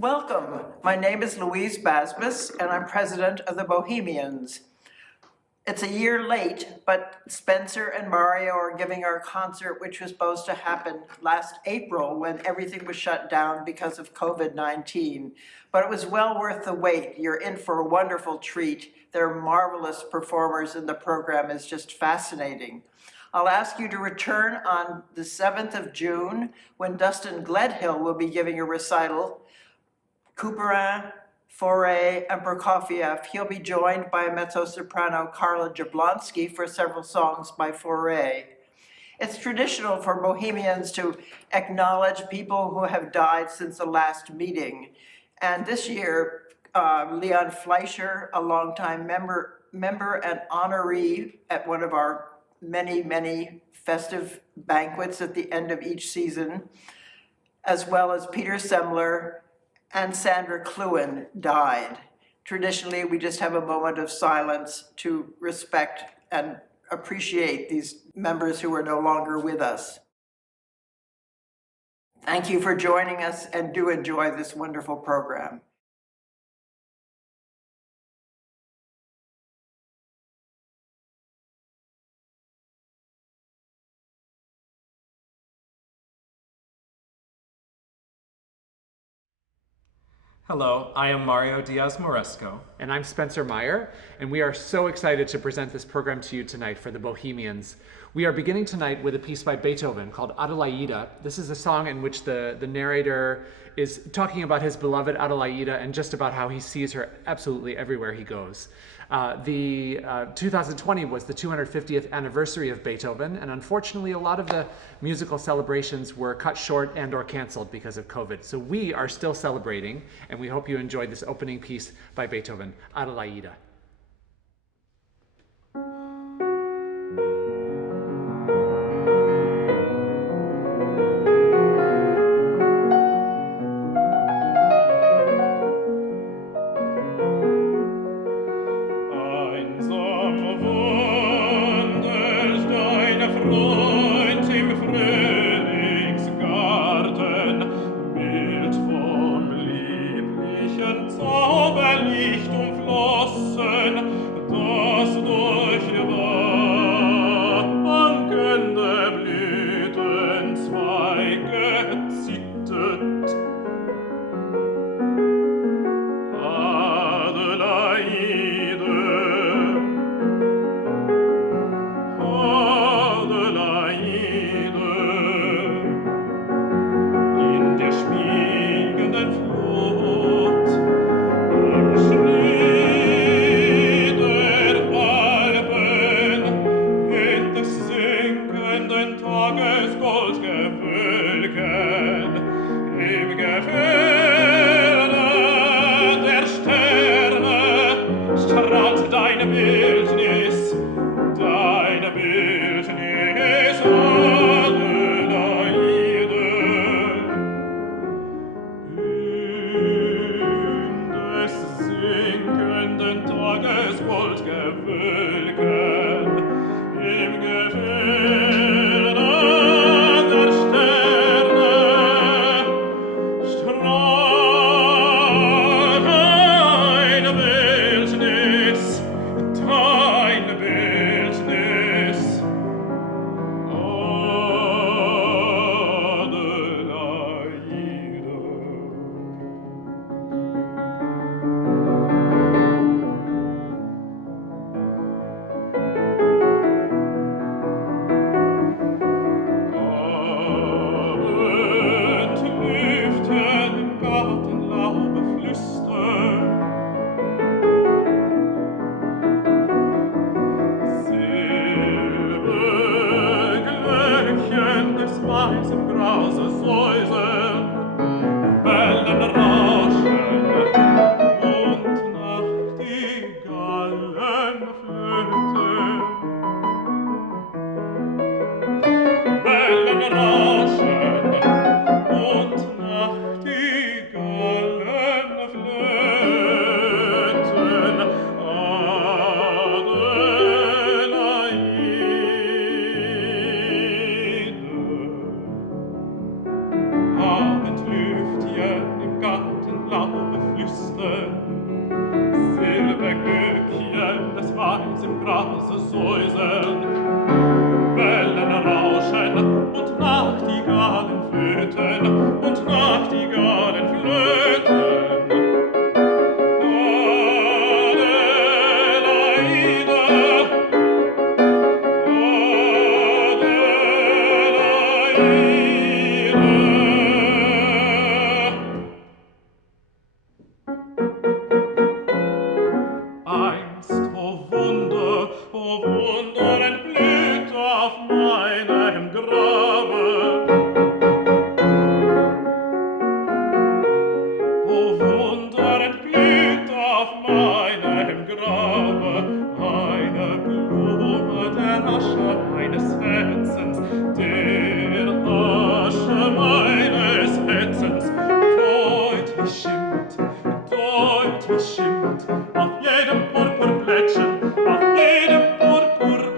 Welcome. My name is Louise Basbus, and I'm president of the Bohemians. It's a year late, but Spencer and Mario are giving our concert, which was supposed to happen last April when everything was shut down because of COVID-19. But it was well worth the wait. You're in for a wonderful treat. They're marvelous performers, and the program is just fascinating. I'll ask you to return on the 7th of June when Dustin Gledhill will be giving a recital. Couperin, Fauré, and Prokofiev. He'll be joined by mezzo-soprano Carla Jablonski for several songs by Fauré. It's traditional for Bohemians to acknowledge people who have died since the last meeting. And this year, Leon Fleischer, a longtime member and honoree at one of our many festive banquets at the end of each season, as well as Peter Semler and Sandra Cluen died. Traditionally, we just have a moment of silence to respect and appreciate these members who are no longer with us. Thank you for joining us, and do enjoy this wonderful program. Hello, I am Mario Diaz-Moresco. And I'm Spencer Myer, and we are so excited to present this program to you tonight for the Bohemians. We are beginning tonight with a piece by Beethoven called Adelaida. This is a song in which the narrator is talking about his beloved Adelaida and just about how he sees her absolutely everywhere he goes. 2020 was the 250th anniversary of Beethoven, and unfortunately a lot of the musical celebrations were cut short and or canceled because of COVID. So we are still celebrating, and we hope you enjoyed this opening piece by Beethoven, Adelaida. im Grase säuseln, Wellen rauschen und Nachtigallen flöten und Nachtigallen flöten. O Wunder entblüht auf meinem Grabe. O Wunder entblüht auf meinem Grabe, eine Blume der Asche meines Herzens, der Asche meines Herzens, deutlich schimmert, auf jedem Purpurblättchen, auf jedem Purpurblättchen.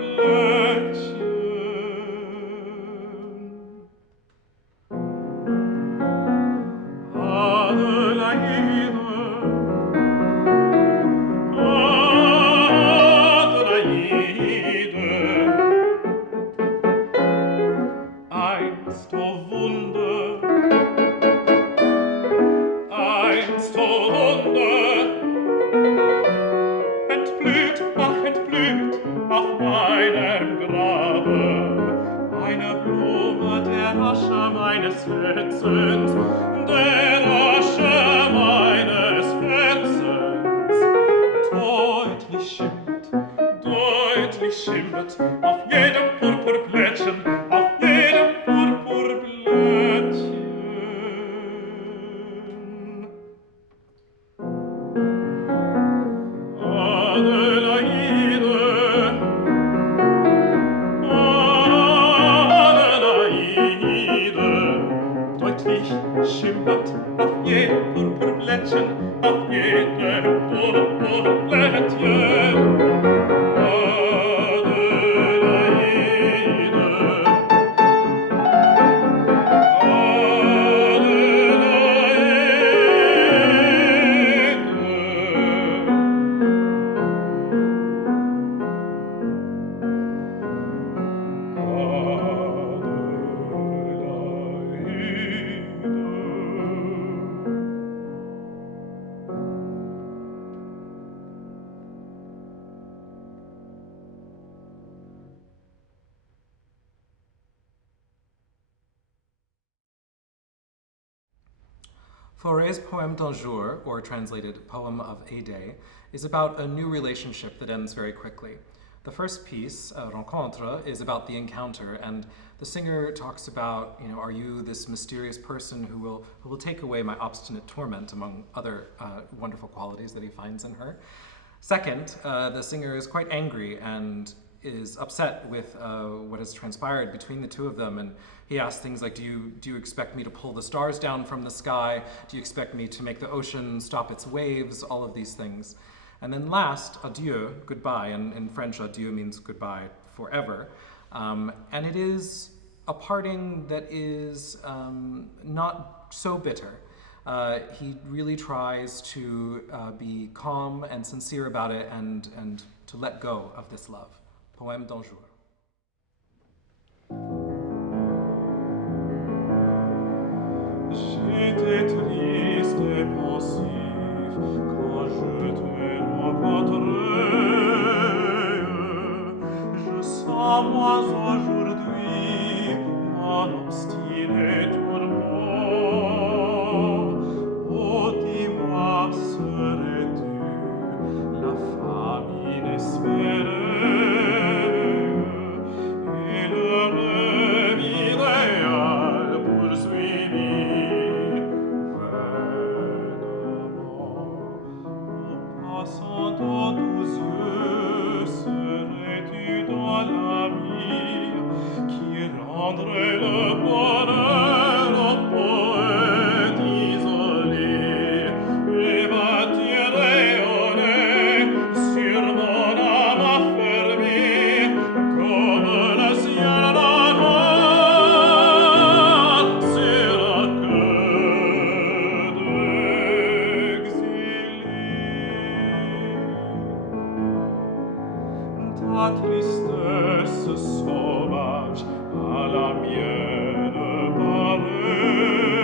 Adelaide, einst, o Wunder, entblüht auf meinem Grabe, eine Blume der Asche meines Herzens, der Asche meines Herzens, deutlich schimmert, auf jedem Purpurblättchen, auf jedem Purpurblättchen. Schimmert auf jedem Purpurblättchen, auf jedem Purpurblättchen. Fauré's Poème d'un jour, or translated Poem of a Day, is about a new relationship that ends very quickly. The first piece, Rencontre, is about the encounter, and the singer talks about, are you this mysterious person who will take away my obstinate torment, among other wonderful qualities that he finds in her. Second, the singer is quite angry and is upset with what has transpired between the two of them, and he asks things like, do you expect me to pull the stars down from the sky? Do you expect me to make the ocean stop its waves? All of these things. And then last, adieu, goodbye, and in French, adieu means goodbye forever. And it is a parting that is not so bitter. He really tries to be calm and sincere about it and to let go of this love. Poème d'un jour. J'étais triste et pensif quand je te rencontrais. Je sens moi aujourd'hui mon obstiné tourment. Oh, dis-moi, serais-tu la femme inespérée? Et le rêve idéal poursuivi passant dans tes yeux, serais-tu dans l'ami qui rendrait le bonheur au poète isolé et va-t-il rayonner sur mon âme ta tristesse sauvage à la mienne pareille,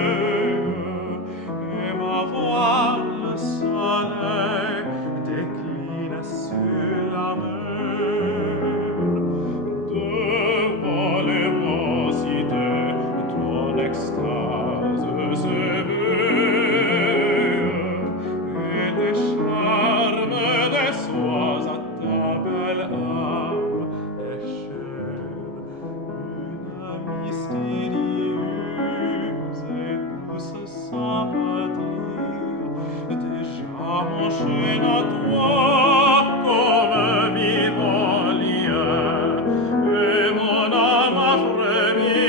et ma voix le soleil décline sur la mer. Devant l'immensité, ton extase s'éveille, et les charmes des soies à ta belle âme est chère. Une mystérieuse et douce sympathie déjà m'enchaîne à toi comme vivant lien, et mon âme a frémi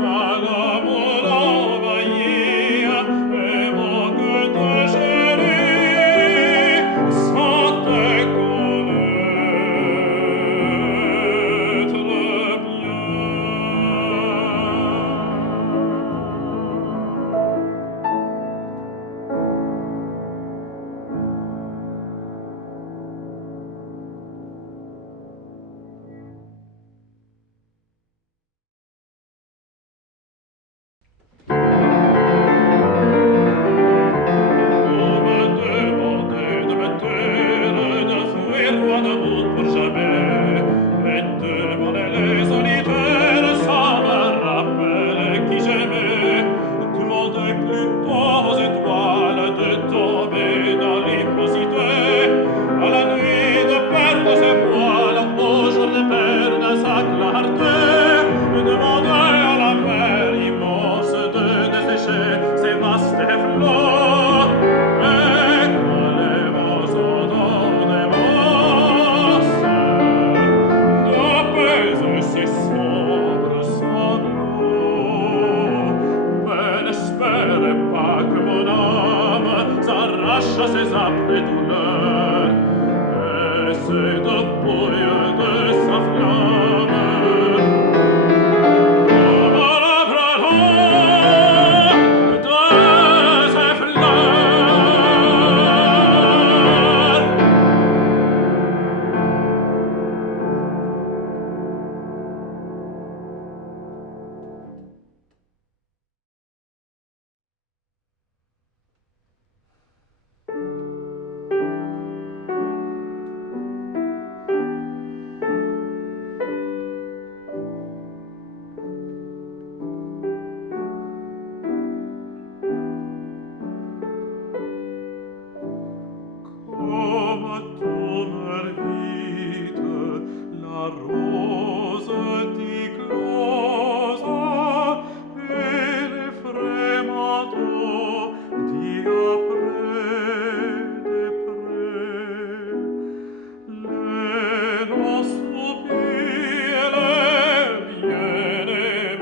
par l'amour envahi, et mon cœur te chérit sans te connaître bien. On me demandait de me taire, de fuir loin de vous pour jamais, et de m'en aller solitaire sans me rappeler qui j'aimais. Demander plutôt aux étoiles de tomber dans l'immensité, à la nuit de perdre ses voiles, au jour de perdre sa clarté. Demander à la mer immense de dessécher ses vastes flots, et quand les vents sont des masses, d'apaiser ces sombres sanglots. Mais n'espérez pas que mon âme s'arrache à ses âpres douleurs, et c'est dépouille de sa flamme comme la brûlure de ses fleurs. Come tourner vite la rose di closa, et les frémanteaux di apres de près. Les non soupirs, les bien-aimés,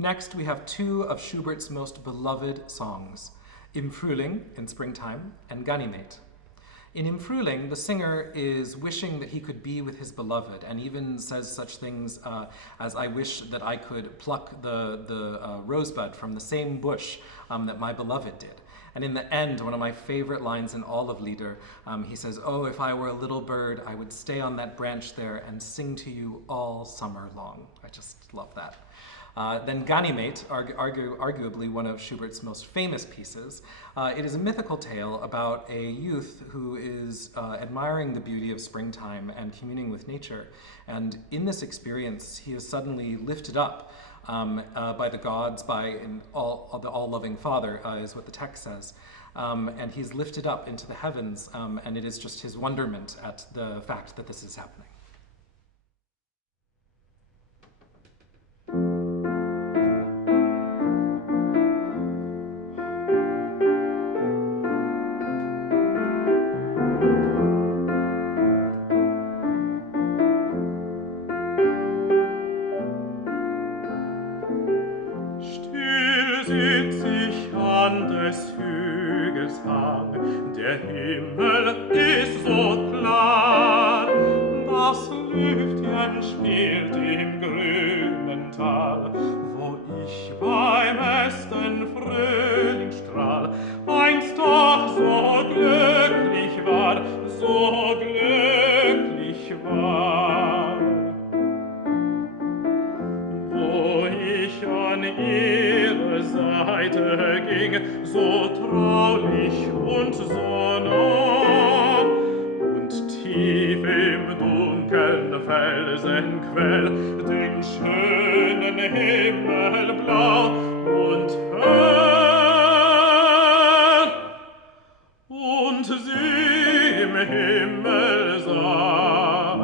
Next, we have two of Schubert's most beloved songs, Im Frühling, in springtime, and Ganymede. In Im Frühling, the singer is wishing that he could be with his beloved, and even says such things as, I wish that I could pluck the rosebud from the same bush that my beloved did. And in the end, one of my favorite lines in all of Lieder, he says, oh, if I were a little bird, I would stay on that branch there and sing to you all summer long. I just love that. Then Ganymede, arguably one of Schubert's most famous pieces. It is a mythical tale about a youth who is admiring the beauty of springtime and communing with nature. And in this experience, he is suddenly lifted up by the gods, by the all-loving Father, is what the text says. And he's lifted up into the heavens, and it is just his wonderment at the fact that this is happening. Sitz ich an des Hügels Hang, der Himmel ist so klar, das Lüftchen spielt im grünen Tal, wo ich beim ersten Frühlingsstrahl einst doch so glücklich war, so glücklich war. Wo ich an ihre Seite ging, so traulich und so nah, und tief im dunkeln Felsenquell den schönen Himmel blau und hell, und sie im Himmel sah,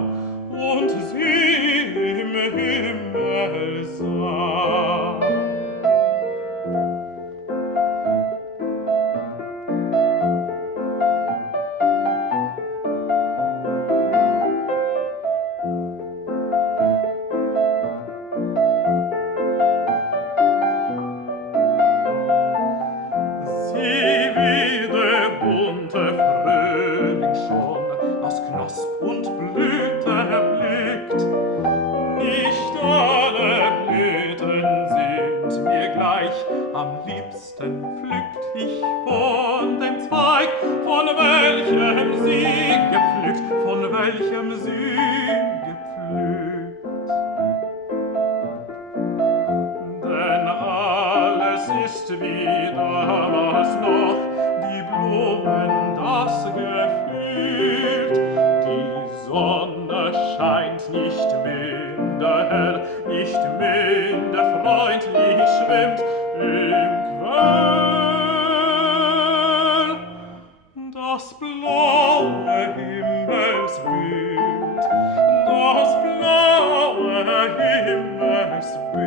und sie im Himmel sah. Knosp und Blüte erblickt. Nicht alle Blüten sind mir gleich, am liebsten pflückt ich von dem Zweig, von welchem sie gepflückt, von welchem sie gepflückt. Denn alles ist wie damals noch, die Blumen das Gefühl. Die Sonne scheint nicht minder hell, nicht minder freundlich schwimmt im Quell. Das blaue Himmelsbild, das blaue Himmelsbild.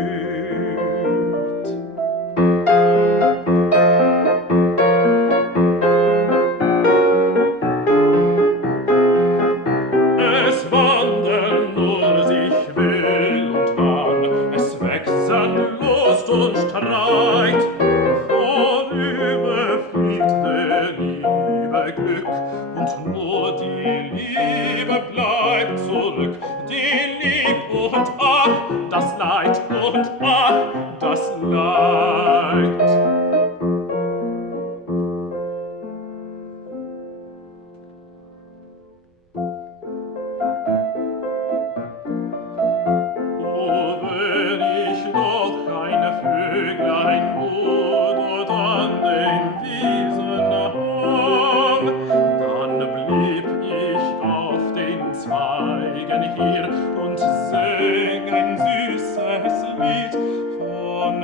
Das Leid und ach, das Leid. Oh, wenn ich noch ein Vöglein wurde an den Wiesen hang, dann blieb ich auf den Zweigen hier und säng ein süßes Lied von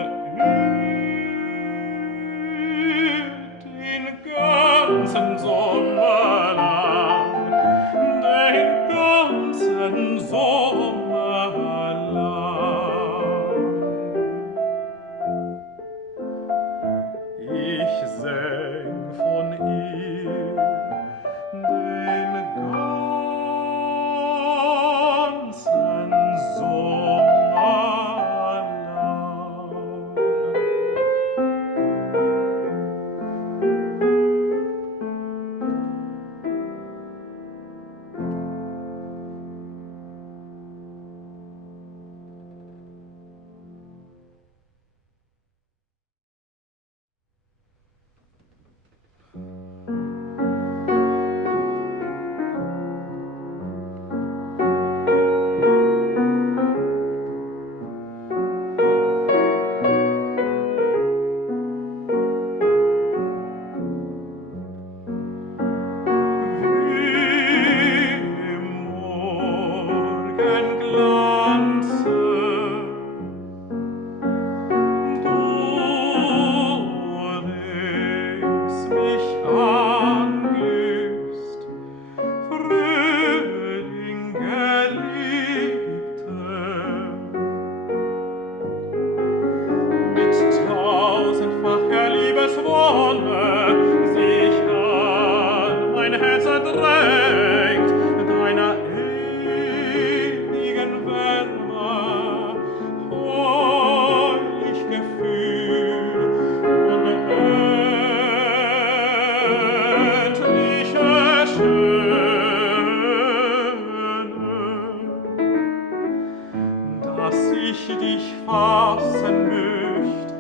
fassen möcht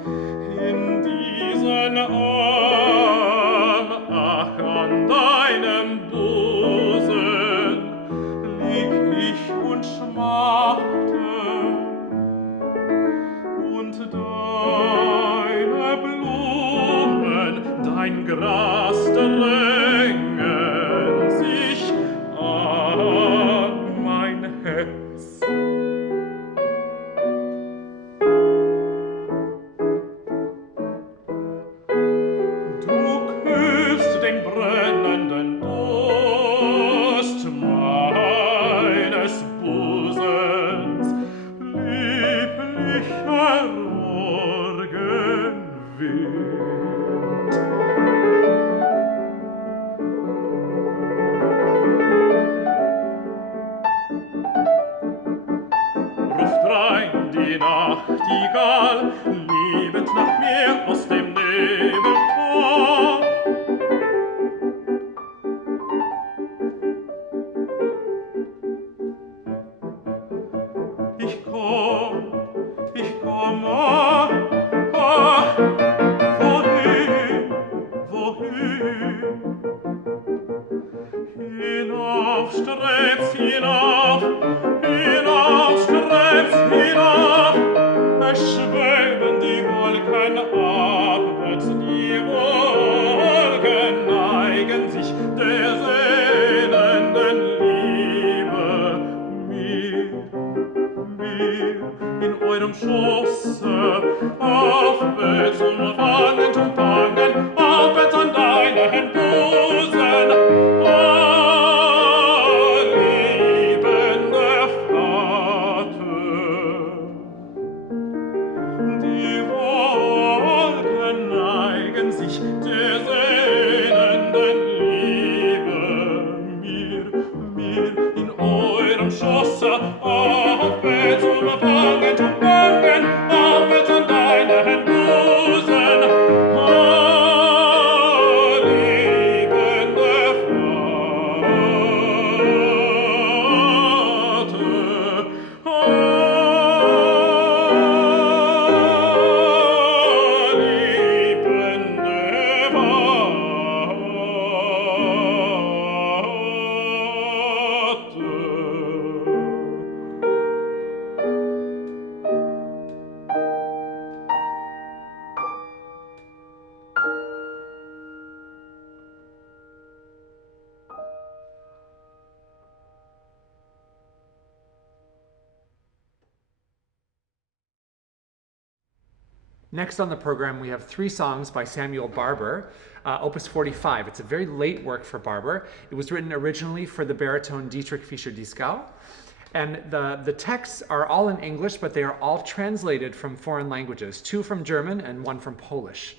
in diesen Arm, ach, an deinem Busen lieg ich und schmachte, und deine Blumen, dein Gras drängen sich an mein Herz. Du küsst den brennenden Durst meines Busens, lieblicher Morgenwind. Ruft rein die Nachtigall, liebend nach mir aus dem Nebeltal. Ich komm, ach, wohin? Hinauf, strebt's hinauf, strebt's hinauf, es schweben die Wolken abwärts, die Wolken neigen sich der sehnenden Liebe mir in eurem Schoße, aufwärts umfangen, aufwärts an deinen Busen, liebender Vater. Die Wolken neigen sich der sehnenden Liebe mir in eurem Schoße, aufwärts umfangen, aufwärts an deinen Busen, liebender Next on the program, we have 3 songs by Samuel Barber, Opus 45. It's a very late work for Barber. It was written originally for the baritone Dietrich Fischer-Dieskau. And the texts are all in English, but they are all translated from foreign languages, 2 from German and 1 from Polish.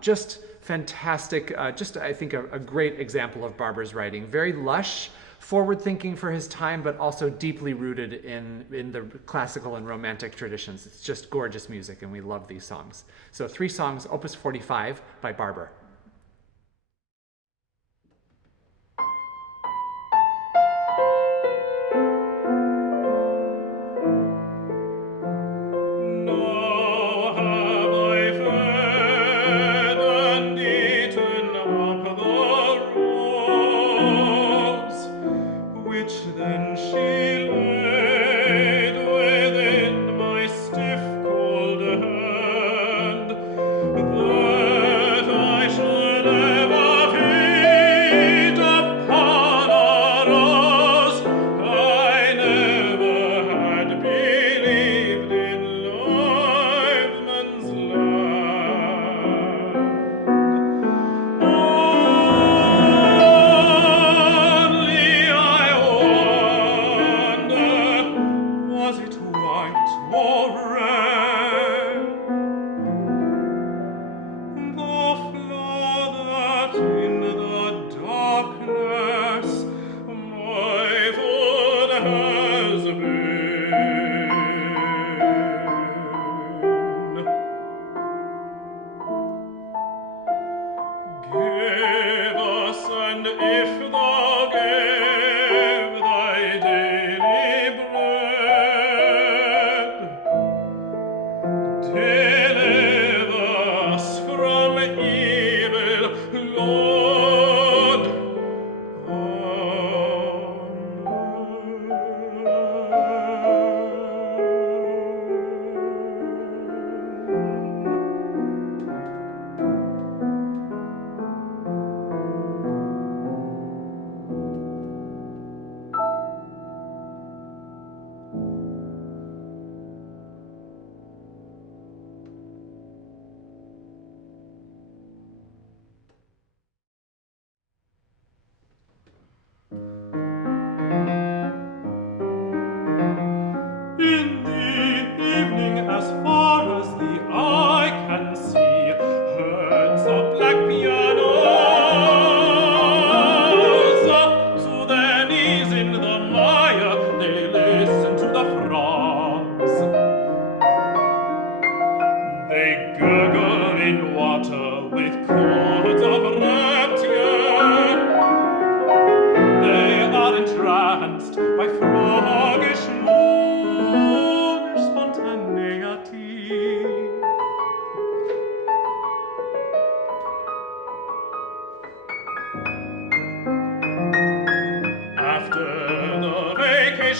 Just fantastic, just I think a great example of Barber's writing. Very lush, forward-thinking for his time, but also deeply rooted in the classical and romantic traditions. It's just gorgeous music, and we love these songs. So 3 songs, Opus 45 by Barber. I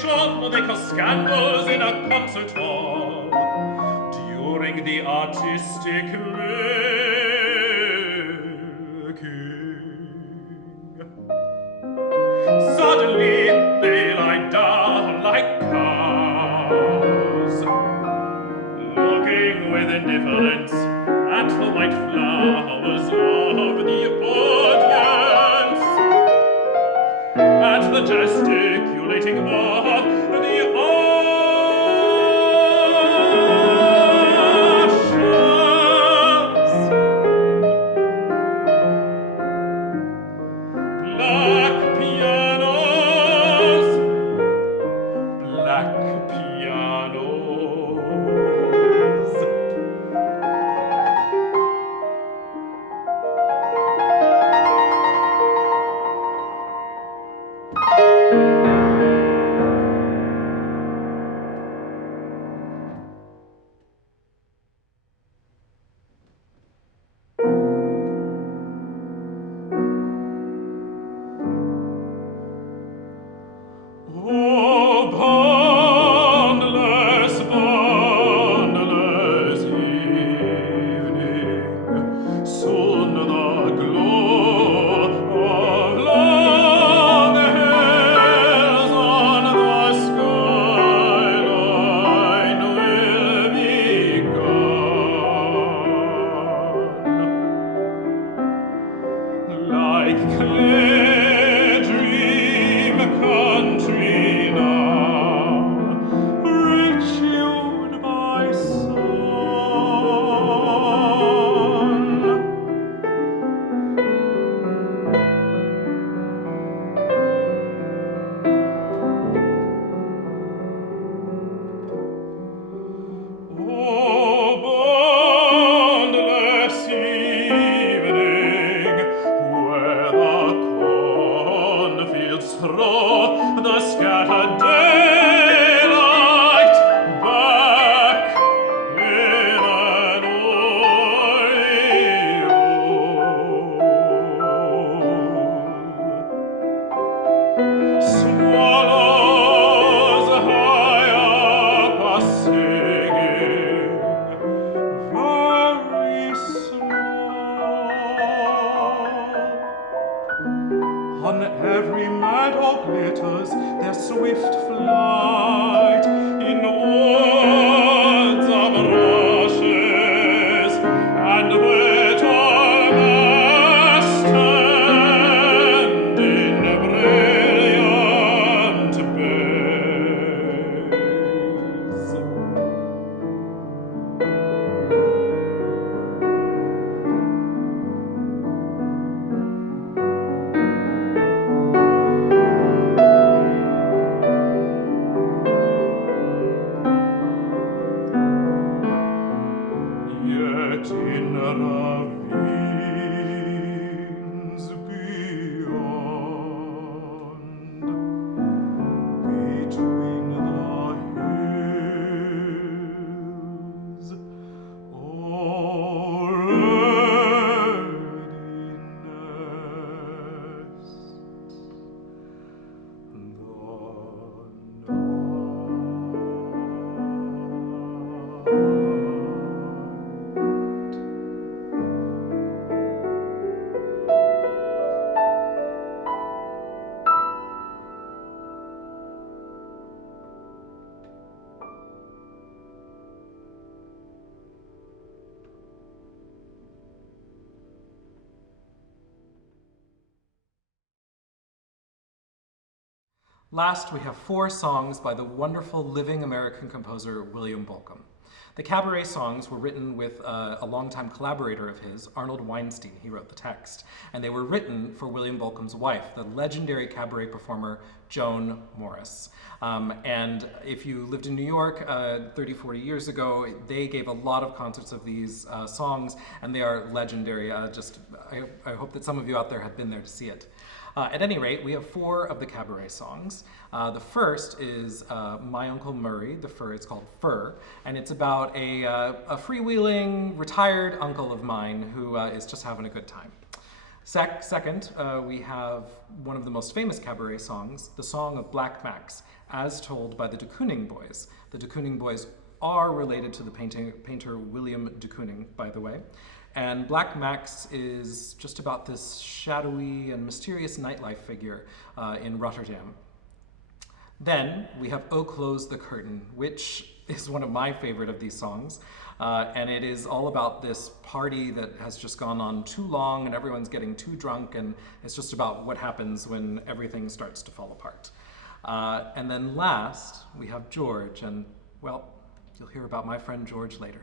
show they cause scandals in a concert hall during the artistic making. Suddenly they lie down like cows, looking with indifference at the white flowers of the audience, at the gesticulating of the ushers. Black pianos, black pianos. Oh, boundless, boundless evening, soon the glow of long hills on the skyline will be gone. Like clear dream country now, retuned by sun. Oh, boundless evening, where the cornfields throw the scattered daylight back in an aureole. Swallows high up are singing very small. On every meadow glitters their swift flight in woods of rushes and little stand in brilliant bays. Yet in ravines beyond, between the hills, already nests the Last, we have 4 songs by the wonderful living American composer William Bolcom. The cabaret songs were written with a longtime collaborator of his, Arnold Weinstein. He wrote the text. And they were written for William Bolcom's wife, the legendary cabaret performer Joan Morris. And if you lived in New York 30, 40 years ago, they gave a lot of concerts of these songs, and they are legendary. I hope that some of you out there have been there to see it. At any rate, we have 4 of the cabaret songs. The first is My Uncle Murray. It's called Fur, and it's about a freewheeling, retired uncle of mine who is just having a good time. Second, we have one of the most famous cabaret songs, the Song of Black Max, as told by the de Kooning boys. The de Kooning boys are related to the painter William de Kooning, by the way. And Black Max is just about this shadowy and mysterious nightlife figure in Rotterdam. Then we have Oh Close the Curtain, which is one of my favorite of these songs. And it is all about this party that has just gone on too long and everyone's getting too drunk, and it's just about what happens when everything starts to fall apart. And then last, we have George, and well, you'll hear about my friend George later.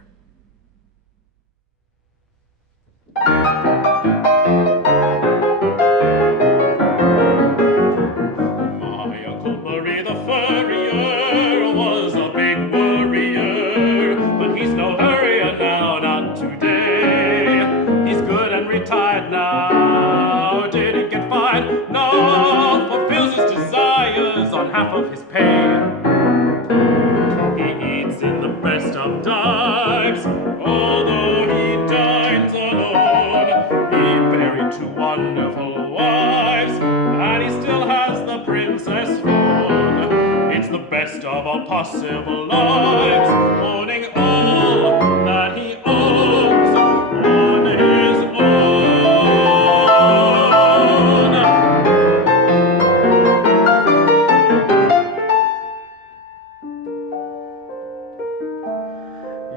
My Uncle Murray the furrier was a big worrier, but he's no hurrier now, not today. He's good and retired now, didn't get fired, no, fulfills his desires on half of his pay. He eats in the best of dives, although he dines alone. He buried 2 wonderful wives, and he still has the Princess Fawn. It's the best of all possible lives, owning all that he owns on his own.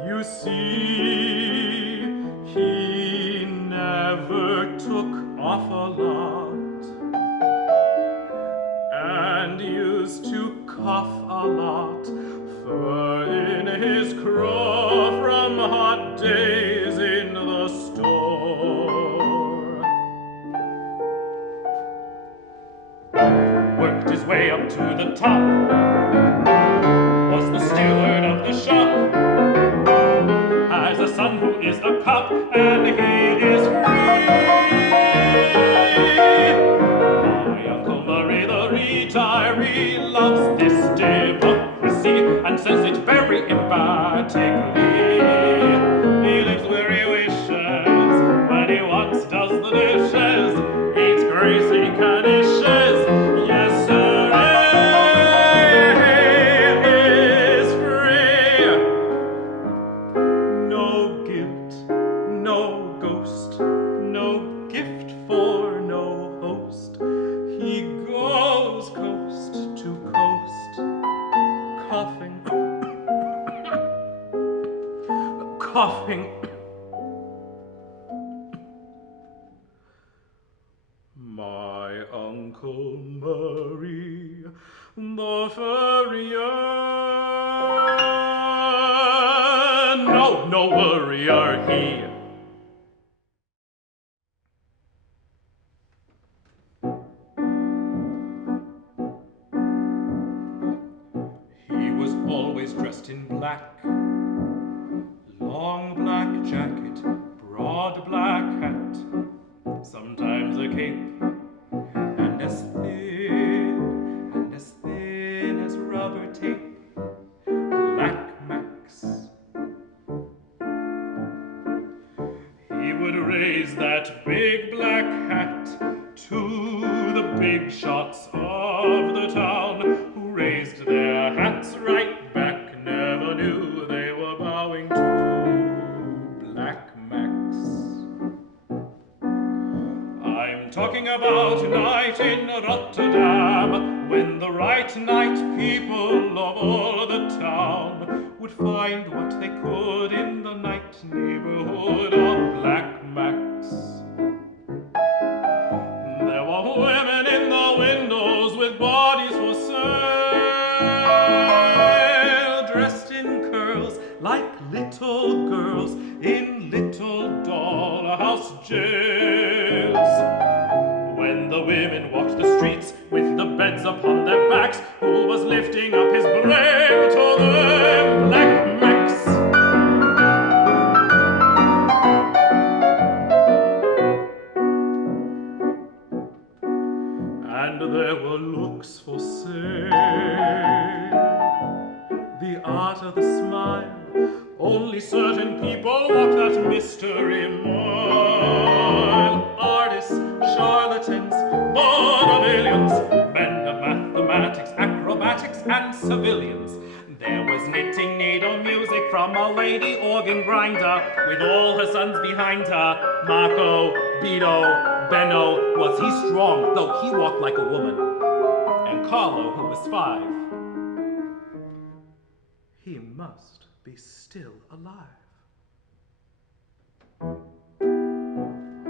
You see, he never took off a lot, and used to cough a lot, fur in his craw from hot days in the store. Worked his way up to the top, was the steward of the shop, has a son who is a cop, and he is free. My Uncle Murray the retiree loves this democracy and says it very emphatically. He lives where he wishes, when he wants does the dishes, eats greasy canishes. Yes, sir, he is free. No guilt, no ghost, no gift for no host. He goes coast to coast, coughing, coughing. My Uncle Murray, the furrier. No worrier he. He was always dressed in black, long black jacket, broad black hat, sometimes a cape, and as thin as rubber tape, Black Max. He would raise that big black hat to the big shots of the town, who raised their hats right back, never knew they were bowing to Black Max. I'm talking about a night in Rotterdam, when the right night people of all the town would find what they could in the night neighborhood of Black Max. There were women in the windows with bodies for sale, dressed in curls like little girls in little dollhouse jails. When the women walked the streets with the beds upon their backs, who was lifting up his brain to them? Black Max. And there were looks for sale, the art of the smile. Only certain people walk that mystery mile. Artists mechanics and civilians. There was knitting needle music from a lady organ grinder, with all her sons behind her. Marco, Beto, Benno, was he strong, though he walked like a woman. And Carlo, who was 5. He must be still alive.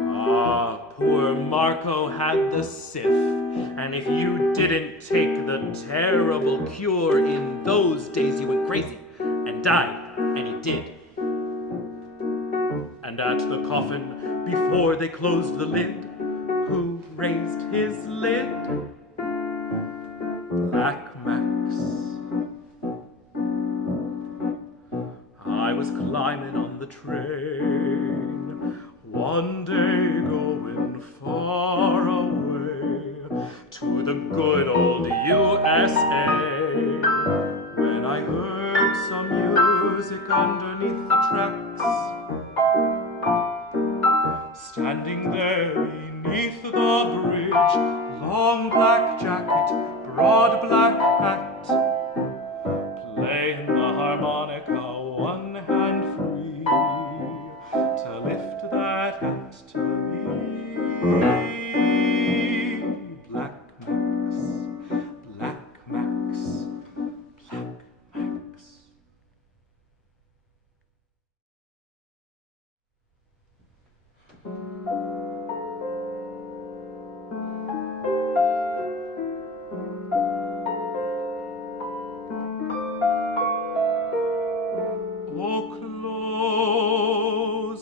Ah, poor Marco had the sif, and if you didn't take the terrible cure in those days, you went crazy and died, and he did. And at the coffin, before they closed the lid, who raised his lid? Black Max. I was climbing on the train, one day going far away to the good old USA, when I heard some music underneath the tracks. Standing there beneath the bridge, long black jacket, broad black hat, playing the harmonica, one hand free, to lift that hat to me. Black Max, Black Max, Black Max.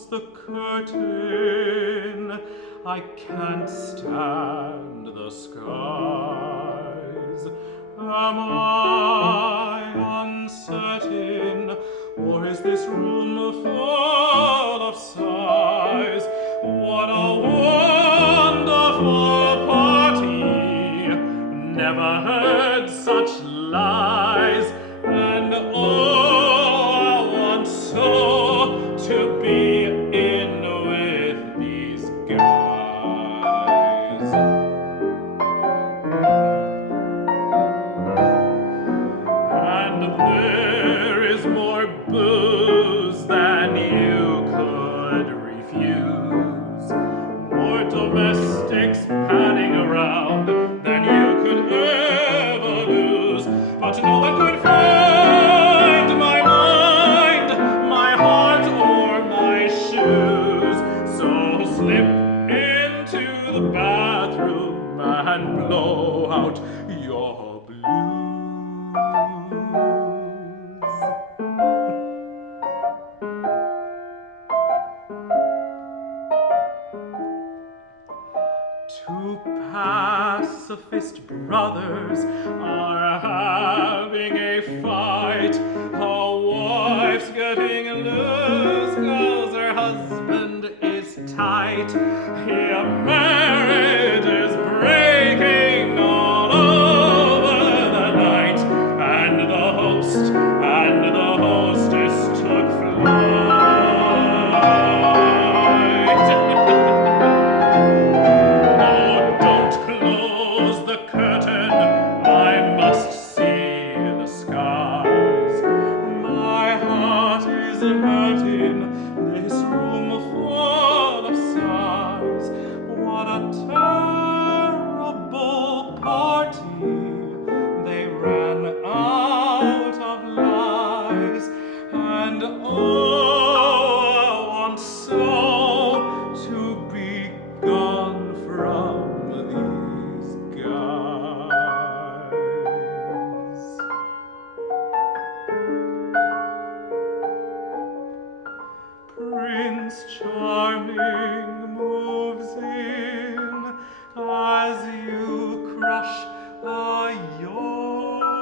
The curtain, I can't stand the skies. Am I uncertain, or is this room full of sighs? What a wonderful party, never heard such lies, and oh, I want so to be in with these guys. And there is more booze than you could refuse, more domestics padding around than you could ever lose, but no one could find my mind, my heart, or my shoes. So slip into the bathroom and blow out your blues. Two pacifist brothers are having a fight. A wife's getting loose 'cause her husband is tight. Here marriage is breaking all over the night, and the host and the hostess took flight. Oh, don't close the curtain, I must see the skies. My heart is hurting, this room full of sighs. What a terrible party, they ran out of lies, and oh, I want so to be gone from these guys. Prince Charming moves in as you crush a yawn.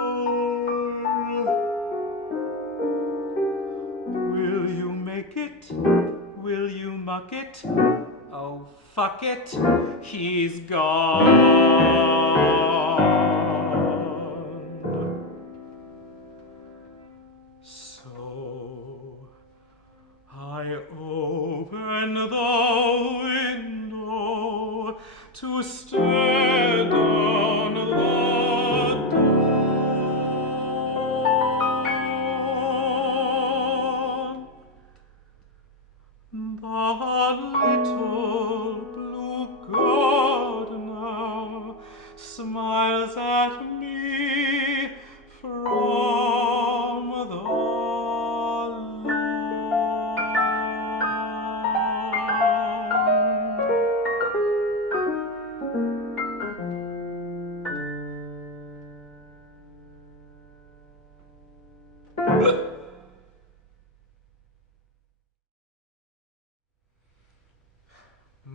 Will you make it? Will you muck it? Oh, fuck it, he's gone. So I open the window to stare down the door.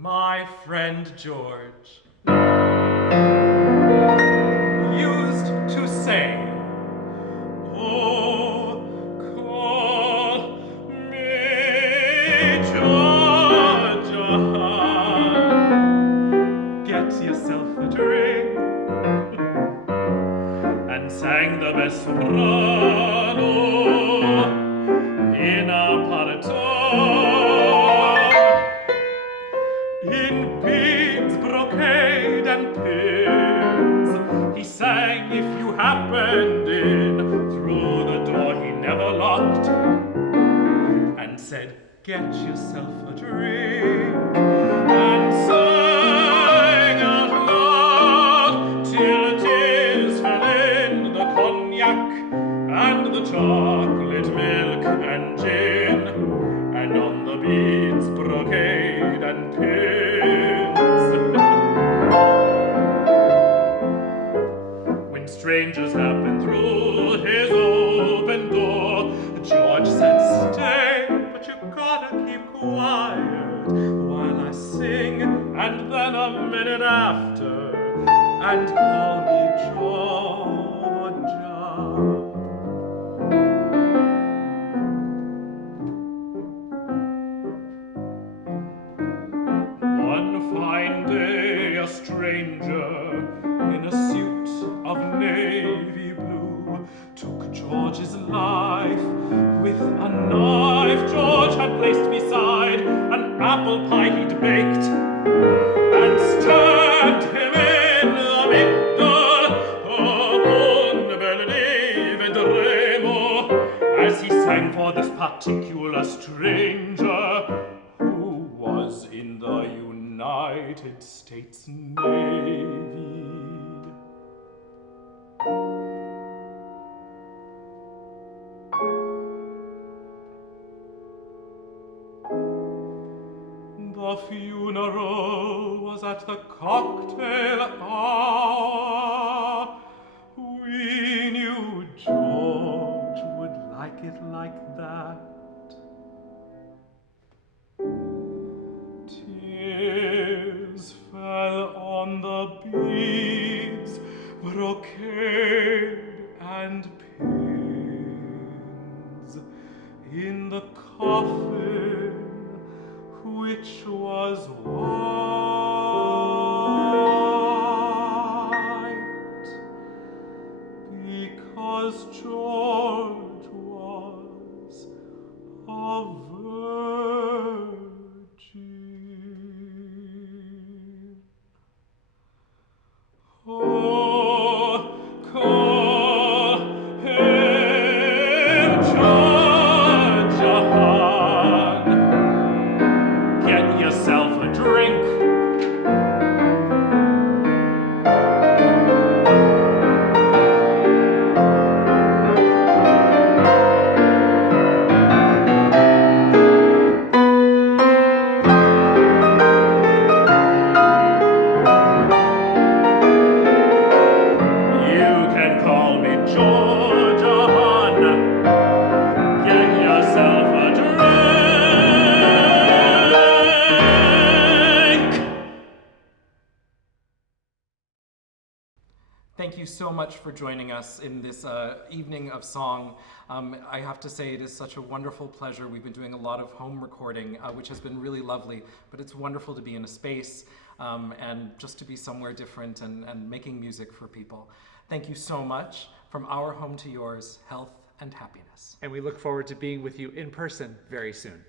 My friend George used to say, Oh, call me Georgia. get yourself a drink, And sang the best soprano in a baritone, in beads, brocade, and pins. he sang if you happened in. Through the door he never locked, And said, get yourself a drink. and sang out loud till tears fell in the cognac and the chocolate milk and gin, and on the beads, brocade, and pins. When strangers happened through his open door, George said, stay, but you gotta keep quiet while I sing, and then a minute after, and call me Georgia. One fine day, a stranger in a suit of navy blue took George's life with a knife George had placed beside an apple pie he'd baked, and stabbed him in the middle of un bel vedremo, as he sang for this particular stranger who was in the United States Navy. The funeral was at the cocktail hour. We knew George would like it like that. Tears fell on the beads, brocade, and pins in the coffin, which was white, because George was a virgin. Oh, call him Georgia. Get yourself a drink. You can call me Georgia. Get yourself a drink. Thank you so much for joining us in this evening of song. I have to say it is such a wonderful pleasure. We've been doing a lot of home recording, which has been really lovely, but it's wonderful to be in a space and just to be somewhere different and making music for people. Thank you so much. From our home to yours, health and happiness. And we look forward to being with you in person very soon.